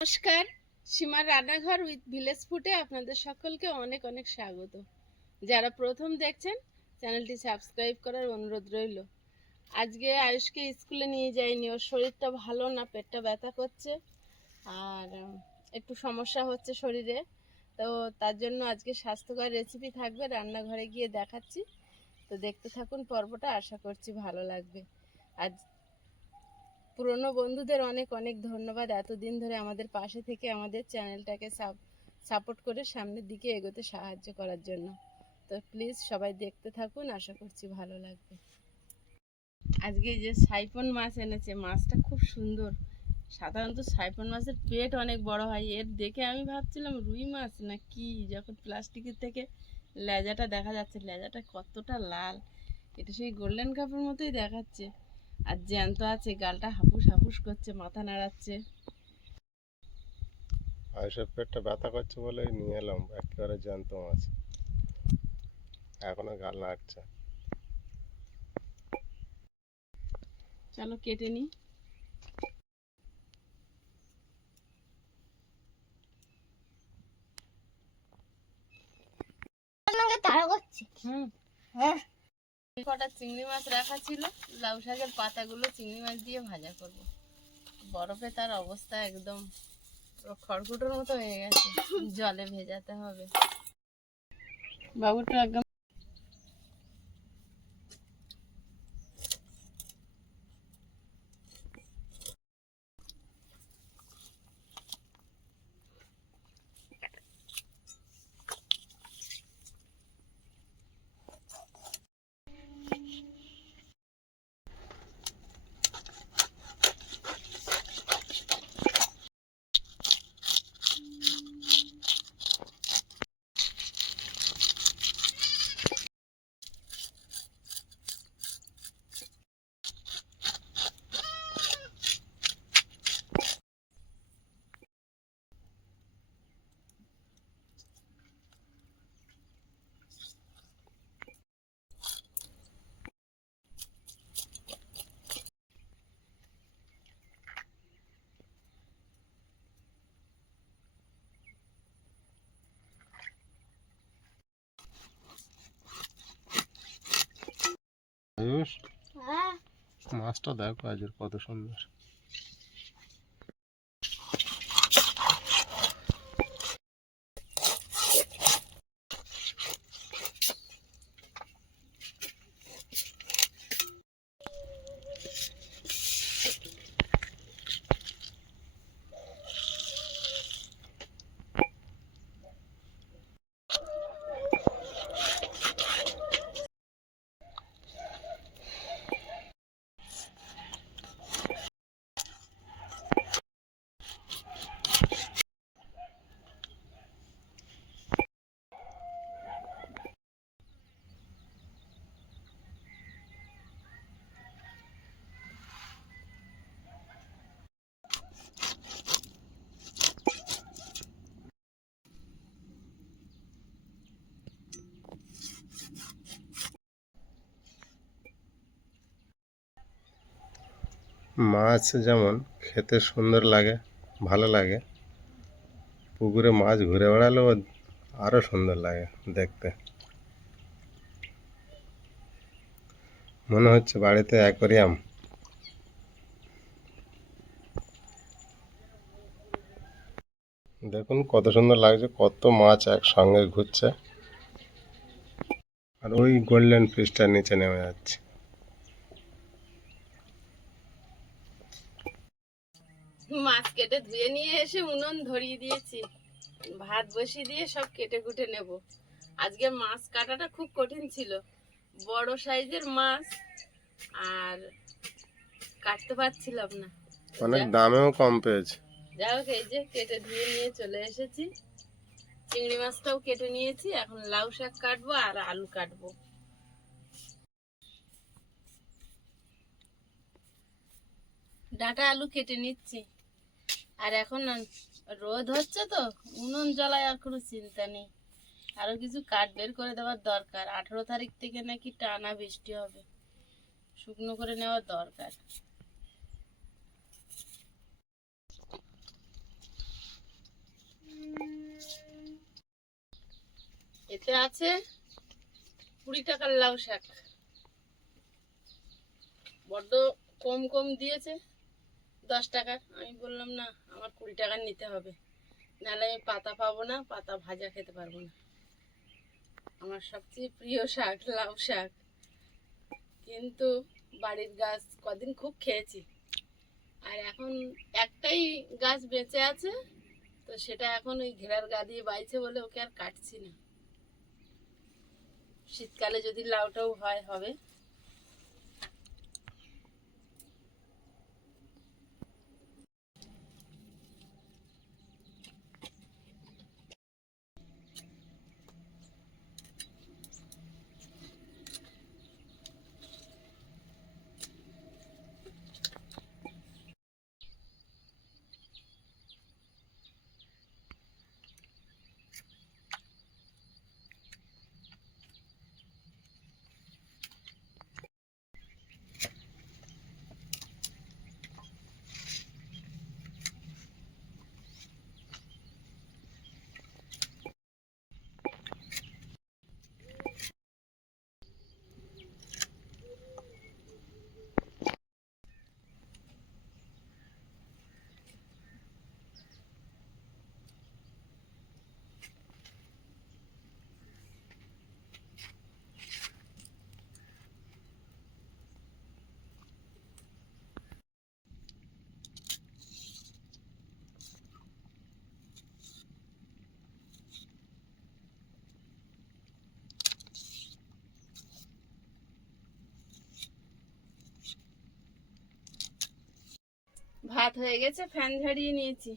নমস্কার, সীমার রান্নাঘর উইথ ভিলেজ ফুটে আপনাদের সকলকে অনেক অনেক স্বাগত। যারা প্রথম দেখছেন, চ্যানেলটি সাবস্ক্রাইব করার অনুরোধ রইল। আজকে আয়ুষকে স্কুলে নিয়ে যাইনি, ওর শরীরটা ভালো না, পেটটা ব্যথা করছে, আর একটু সমস্যা হচ্ছে শরীরে। তো তার জন্য আজকে স্বাস্থ্যকর রেসিপি থাকবে, রান্নাঘরে গিয়ে দেখাচ্ছি। তো দেখতে থাকুন, পর্বটা আশা করছি ভালো লাগবে। আজ পুরনো বন্ধুদের অনেক অনেক ধন্যবাদ এতদিন ধরে আমাদের পাশে থেকে আমাদের চ্যানেলটাকে সাপোর্ট করে সামনের দিকে এগোতে সাহায্য করার জন্য। তো প্লিজ সবাই দেখতে থাকুন, আশা করছি ভালো লাগবে। আজকে যে সাইফন মাছ এনেছে, মাছটা খুব সুন্দর। সাধারণত সাইফন মাছের পেট অনেক বড় হয়, এর দেখে আমি ভাবছিলাম রুই মাছ না কি, যখন প্লাস্টিকের থেকে লেজাটা দেখা যাচ্ছে, লেজাটা কতটা লাল। এটা সেই গোল্ডেন কাপের মতোই দেখাচ্ছে। আর জ্যান্ত আছে গালটা হাপুস হাপুস করছে মাথা নাড়াচ্ছে। আয়ুষের পেটটা ব্যথা করছে বলেই নিয়ে এলাম একেবারে জ্যান্ত মাছ। এখনও গাল নাড়ছে। চলো কেটে নি তাড়া করছে। হুম। হ্যাঁ। কটা চিংড়ি মাছ রাখা ছিল, লাউ শাকের পাতাগুলো চিংড়ি মাছ দিয়ে ভাজা করব। বরফে তার অবস্থা একদম খড়কুটোর মতো হয়ে গেছে, জলে ভেজাতে হবে। বাবুটা একদম আয়ুষ হ্যাঁ মাছটা দেখো আজের কত সুন্দর। মাছ যেমন খেতে সুন্দর লাগে, ভালো লাগে, পুকুরে মাছ ঘুরে বেড়ালেও আরও সুন্দর লাগে দেখতে। মনে হচ্ছে বাড়িতে অ্যাকোরিয়াম। দেখুন কত সুন্দর লাগছে, কত মাছ একসঙ্গে ঘুরছে। আর ওই গোল্ডেন ফিশটা নিচে নেমে যাচ্ছে। মাছ কেটে ধুয়ে নিয়ে এসে উনুন ধরিয়ে দিয়েছি। ভাত বসিয়ে দিয়ে সব কেটে কুটে নেব। আজকে মাছ কাটাটা খুব কঠিন ছিল। বড় সাইজের মাছ আর কাটতে পারছিলাম না। অনেক দামেও কম পেয়েছে। যাই হোক এই যে কেটে ধুয়ে নিয়ে চলে এসেছি। চিংড়ি মাছটাও কেটে নিয়েছি। এখন লাউ শাক কাটবো আর আলু কাটবো। ডাটা আলু কেটে নিচ্ছি। আর এখন রোদ হচ্ছে তো, উনুন জ্বলায় আর কোনো চিন্তা নেই। আরও কিছু কাঠ বের করে দেওয়ার দরকার। আঠেরো তারিখ থেকে নাকি টানা বৃষ্টি হবে। শুকনো করে নেওয়ার দরকার। এতে আছে কুড়ি টাকার লাউ শাক। বড্ড কম কম দিয়েছে। দশ টাকার আমি বললাম, না, আমার কুড়ি টাকার নিতে হবে। নাহলে আমি পাতা পাবো না, পাতা ভাজা খেতে পারব না। আমার সবচেয়ে প্রিয় শাক, লাউ শাক। কিন্তু বাড়ির গাছ কদিন খুব খেয়েছি। আর এখন একটাই গাছ বেঁচে আছে, তো সেটা এখন ওই ঘেরার গা দিয়ে বাইছে বলে ওকে আর কাটছি না। শীতকালে যদি লাউটাও হয়, হবে। ভাত হয়ে গেছে, ফ্যান ঝাড়িয়ে নিয়েছি।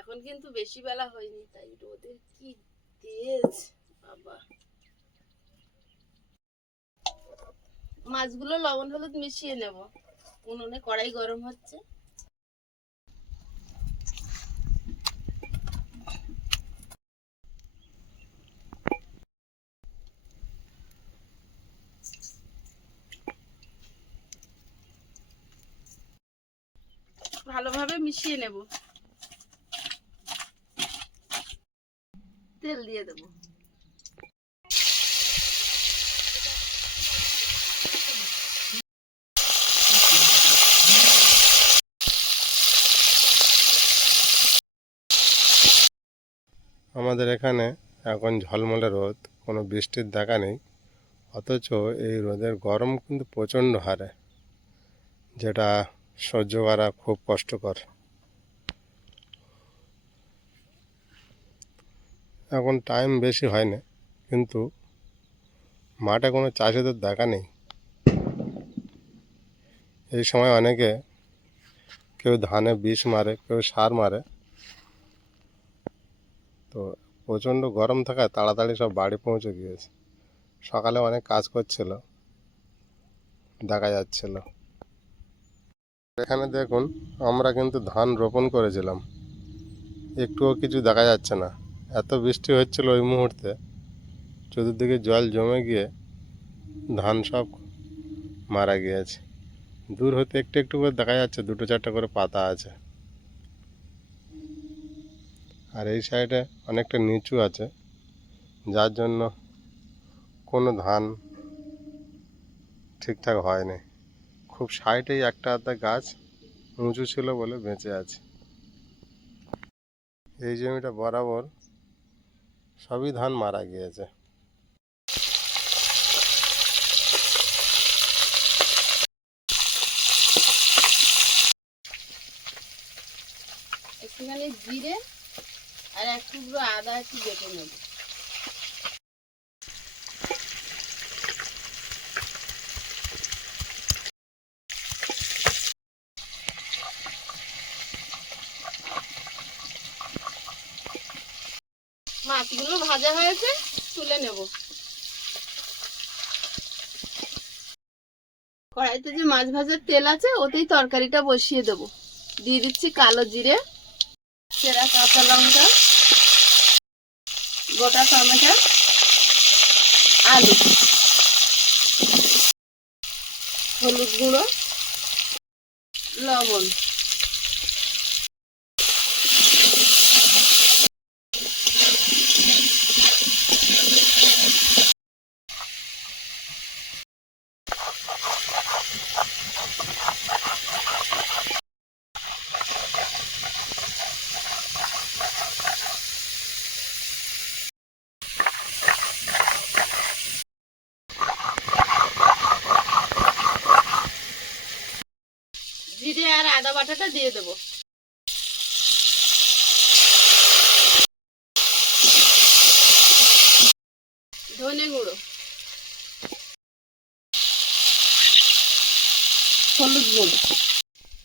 এখন কিন্তু বেশি বেলা হয়নি, তাই রোদের কি তেজ, বাবা। মাছগুলো লবণ হলুদ মিশিয়ে নেব। উনুনে কড়াই গরম হচ্ছে। মিশিয়ে নেব। তেল দিয়ে দেব। আমাদের এখানে এখন ঝলমলে রোদ, কোনো বৃষ্টির দেখা নেই। অথচ এই রোদের গরম কিন্তু প্রচণ্ড হারে, যেটা সহ্য করা খুব কষ্টকর। এখন টাইম বেশি হয় না কিন্তু মাঠে কোনো চাষিদের দেখা নেই। এই সময় অনেকে কেউ ধানে বিষ মারে, কেউ সার মারে। তো প্রচণ্ড গরম থাকায় তাড়াতাড়ি সব বাড়ি পৌঁছে গিয়েছে। সকালে অনেক কাজ করছিল, দেখা যাচ্ছিল। এখানে দেখুন, আমরা কিন্তু ধান রোপণ করেছিলাম। একটুও কিছু দেখা যাচ্ছে না। এত বৃষ্টি হচ্ছিল ওই মুহূর্তে। চতুর্দিকে জল জমে গিয়ে ধান সব মারা গিয়েছে। দূর হতে একটু একটু করে দেখা যাচ্ছে, দুটো চারটে করে পাতা আছে। আর এই সাইডে অনেকটা নিচু আছে। যার জন্য কোনো ধান ঠিকঠাক হয়নি। খুব সাইডেই একটা আধা গাছ উঁচু ছিল বলে বেঁচে আছে। এই জমিটা বরাবর সবই ধান মারা গিয়েছে। একটুখানি জিরে আর এক টুকরো আদা একটু বেটে নেব মাছগুলো ভাজা হয়েছে, তুলে নেব। কড়াইতে যে মাছ ভাজার তেল আছে, ওতেই তরকারিটা বসিয়ে দেবো। দিয়ে দিচ্ছি কালো জিরে, সেরা কাঁচা লঙ্কা, গোটা টমেটো, আলু, হলুদ গুঁড়ো, লবণ। আর আদা বাটাটা দিয়ে দেবো। ধনে গুঁড়ো। হলুদ গুঁড়ো।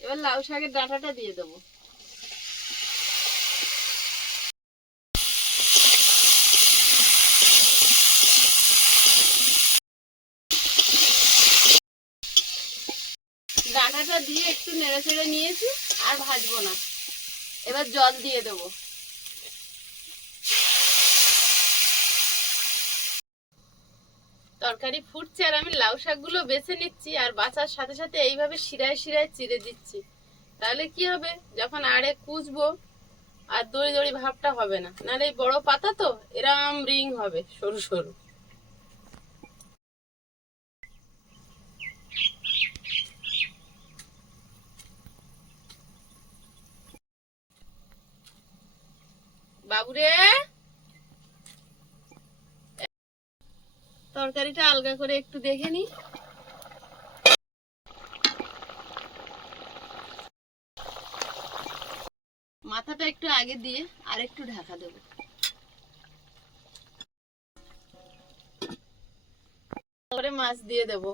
এবার লাউ শাকের ডাঁটাটা দিয়ে দেবো ডাঁটাটা দিয়ে একটু নেড়ে চেড়ে নিয়েছি, আর ভাজবো না। এবার জল দিয়ে দেবো। তরকারি ফুটছে আর আমি লাউ শাকগুলো বেছে নিচ্ছি, আর বাছার সাথে সাথে এইভাবে শিরায় শিরায় চিড়ে দিচ্ছি। তাহলে কি হবে? যখন আড়ে কুচবো, আর দড়ি দড়ি ভাবটা হবে না। নাহলে এই বড় পাতা তো, এরম রিং হবে, সরু সরু। বাবুরে। তরকারিটা আলগা করে একটু দেখে নি। মাথাটা একটু আগে দিয়ে আর একটু ঢাকা দেব। মাছ দিয়ে দেব।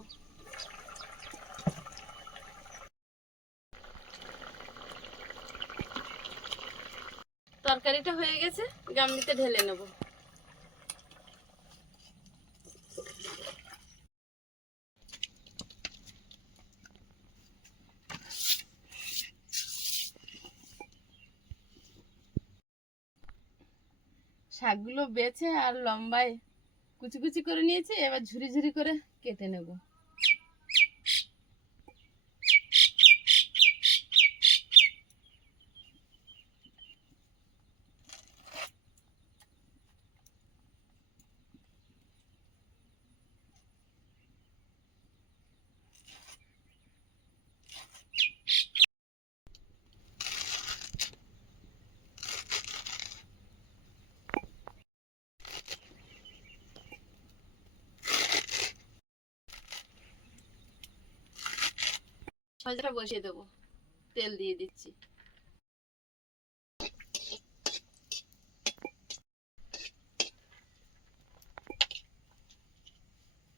তরকারিটা হয়ে গেছে, গামলিতে ঢেলে নেব। শাকগুলো বেছে আর লম্বায় কুচি কুচি করে নিয়েছি, এবার ঝুরি ঝুরি করে কেটে নেব। ভাজাটা বসিয়ে দেবো। তেল দিয়ে দিচ্ছি।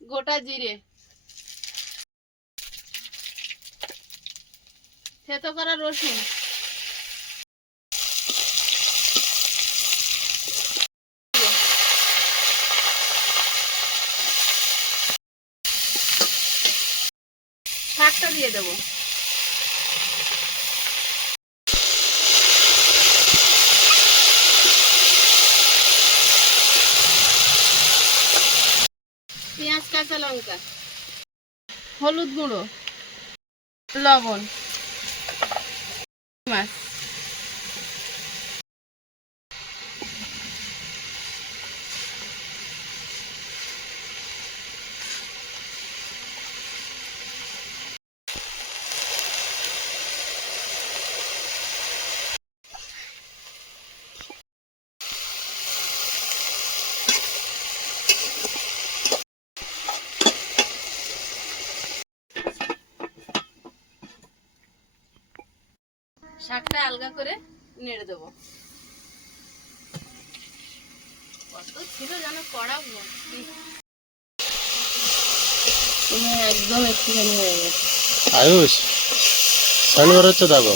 গোটা জিরে। থেতো করা রসুন। শাকটা দিয়ে দেবো। পেঁয়াজ কাঁচা লঙ্কা। হলুদ গুঁড়ো। লবণ। মাছ শাকটা আলগা করে নেড়ে দেবো কত ছিল যেন কড়া ভর্তি একদম একটুখানি হয়ে গেছে আয়ুষ সাইন বেরোচ্ছে দেখো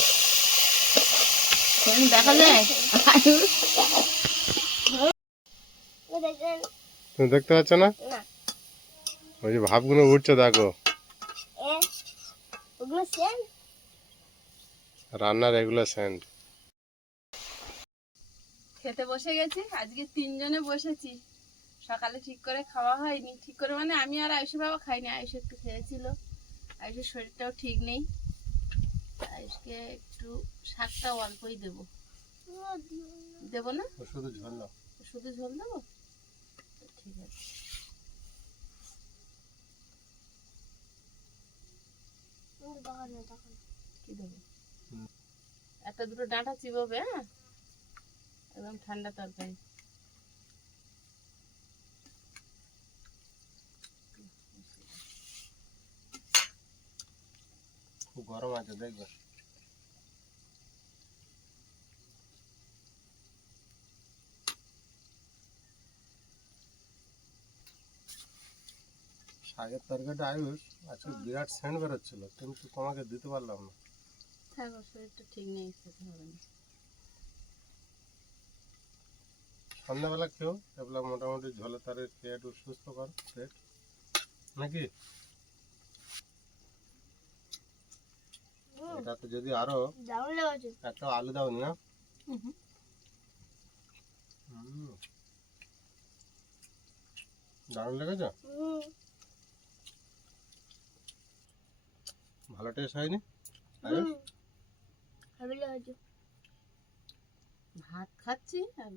দেখা যায় ও তুমি দেখতে পাচ্ছ না? ওই যে ভাবগুলো উঠছে দেখো রান্নার এগুলো সেন্ট খেতে বসে গেছি আজকে তিনজনে বসেছি। সকালে ঠিক করে খাওয়া হয়নি। ঠিক করে মানে আমি আর আয়ুষ বাবা খাইনি আয়ুষ একটু খেয়েছিল। আয়ুষের শরীরটাও ঠিক নেই। আয়ুষকে একটু শাকটা অল্পই দেবো। দেবো না? শুধু ঝোল শুধু ঝোল দেবো? ঠিক আছে। কি দেবো? একটা দুটো ডাঁটা চিবোবে হ্যাঁ? এবং ঠান্ডা তরকারি। খুব গরম আছে দেখবে। আগের তরকারিটা আয়ুষ আজকে বিরাট সেন্ট বেরোচ্ছিল কিন্তু তোমাকে দিতে পারলাম না। হ্যাঁ শরীরটা ঠিক নেই খেতে হবে না। সন্ধ্যাবেলা খেয়েও এগুলো মোটামুটি ঝোলে তারে খেয়ে একটু সুস্থ কর পেট। নাকি? এটাতে যদি আরও একটা আলু দাও না? হুম হুম। হুম। দারুণ লেগেছে? হুম। ভালো টেস্ট হয়নি? ভাত খাচ্ছি আর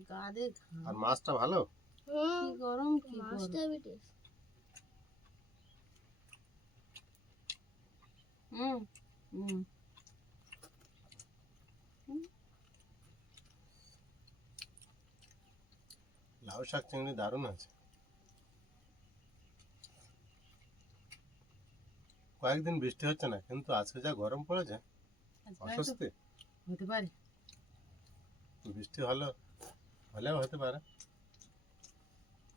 আর মাছটা ভালো? কি গরম কি মাছটা হুম হুম। লাউ শাক চিংড়ি দারুণ আছে। কয়েকদিন বৃষ্টি হচ্ছে না কিন্তু আজকে যা গরম পড়েছে অস্বস্তি। হতে পারে। বৃষ্টি হলো হলেও হতে পারে।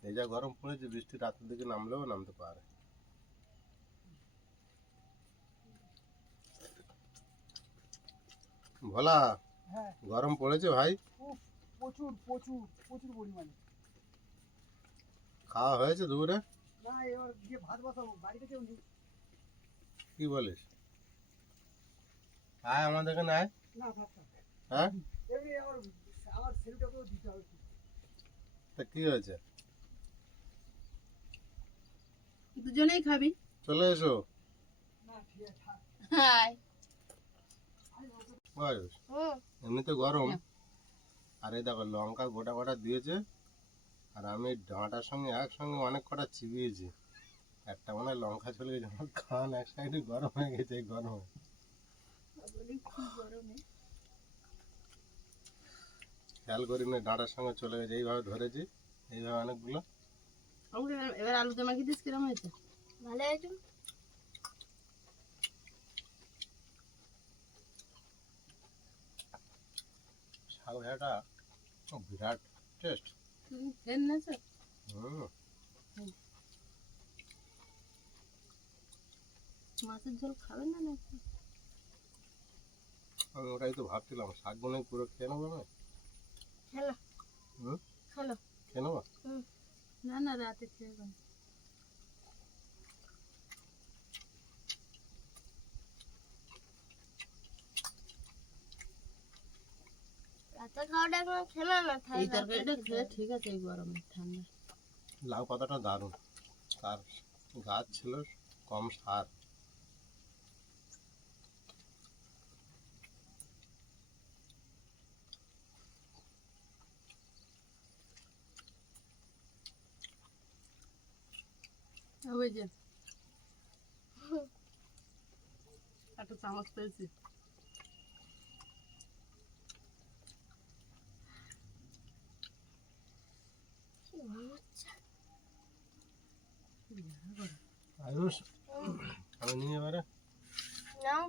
এই যা গরম পড়েছে বৃষ্টি রাতের দিকে নামলেও নামতে পারে। ভোলা হ্যাঁ। গরম পড়েছে ভাই? প্রচুর প্রচুর প্রচুর পরিমাণে। খাওয়া হয়েছে দুপুরে? না এবার গিয়ে ভাত বসাবো বাড়িতে কেউ নেই। কি বলিস? আয় আমাদের এখানে আয়। না ভাত হ্যাঁ? তা কি হয়েছে? দুজনেই খাবি। চলে এসো। না ঠিক আছে থাক। হাই। বয়স? এমনিতে গরম। হ্যাঁ। আর এই দেখো লঙ্কা গোটা গোটা দিয়েছে। আর আমি ডাঁটার সঙ্গে একসঙ্গে অনেক কটা চিবিয়েছি। একটা মনে হয় লঙ্কা চলে গেছে আমার খান এক সাইডে গরম হয়ে গেছে গরমে। খেয়াল করি না ডাঁটার সঙ্গে চলে গেছে এইভাবে ধরেছি এইভাবে অনেকগুলো। এবার- এবার আলুতে মাখিয়ে দিস কিরম হয়েছে? ভালো হয়েছে। শাক ভাজাটা বিরাট টেস্ট মাছের ঝোল খাবেন না নাকি? আমি ওটাই তো ভাবছিলাম শাক বনে পুরো খেয়ে নেব আমি। হুম হ্যালো খেয়ে নেব না না রাতে খেয়ে রাতে খাওয়াটা এখন খেলো না এই তরকারিটা খেতে ঠিক আছে এই গরমে ঠান্ডা। লাউ পাতাটা দারুণ। তার গাছ ছিল কম সার। ওই যে একটা চামচ পেয়েছি। আয়ুষ আমি নিয়ে এবারে। নাও।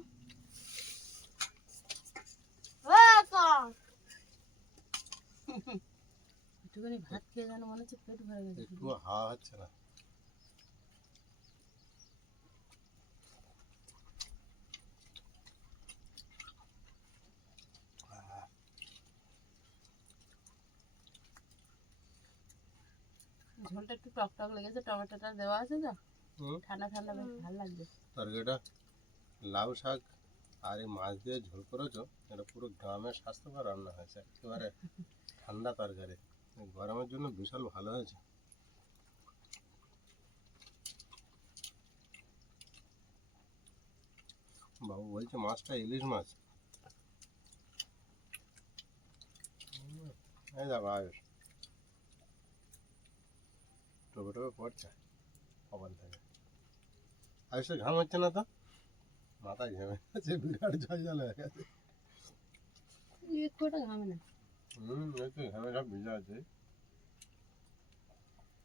একটুখানি ভাত খেয়ে যেন মনে হচ্ছে পেট ভরে গেছে। একটু হাওয়া হচ্ছে না। ঝোলটা একটু টক টক লেগেছে টমেটোটা দেওয়া আছে তো। ঠান্ডা ঠান্ডা বেশ ভালো লাগবে। তরকারিটা লাউ শাক আর এই মাছ দিয়ে ঝোল করেছ এটা পুরো গ্রামের স্বাস্থ্যকর রান্না হয়েছে একেবারে ঠান্ডা তরকারি। গরমের জন্য বিশাল ভালো হয়েছে। বাবু বলছে মাছটা ইলিশ মাছ। এই দেখো আয়ুষ টোপে টোপে পড়ছে কপাল থেকে। আয়ুষের ঘাম হচ্ছে না তো? মাথায় ঘেমে গেছে বিরাট জল জল হয়ে গেছে। ঘামে না। হুম এই তো ঘামে সব ভিজা আছে।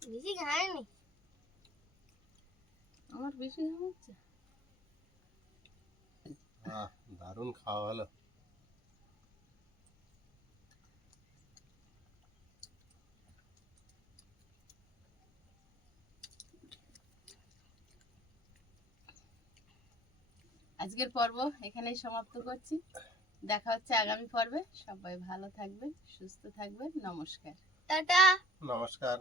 বেশি আমার বেশি ঘাম হচ্ছে। দারুণ খাওয়া হলো। আজকের পর্ব এখানেই সমাপ্ত করছি। দেখা হচ্ছে আগামী পর্বে। সবাই ভালো থাকবেন সুস্থ থাকবেন। নমস্কার। টাটা। নমস্কার।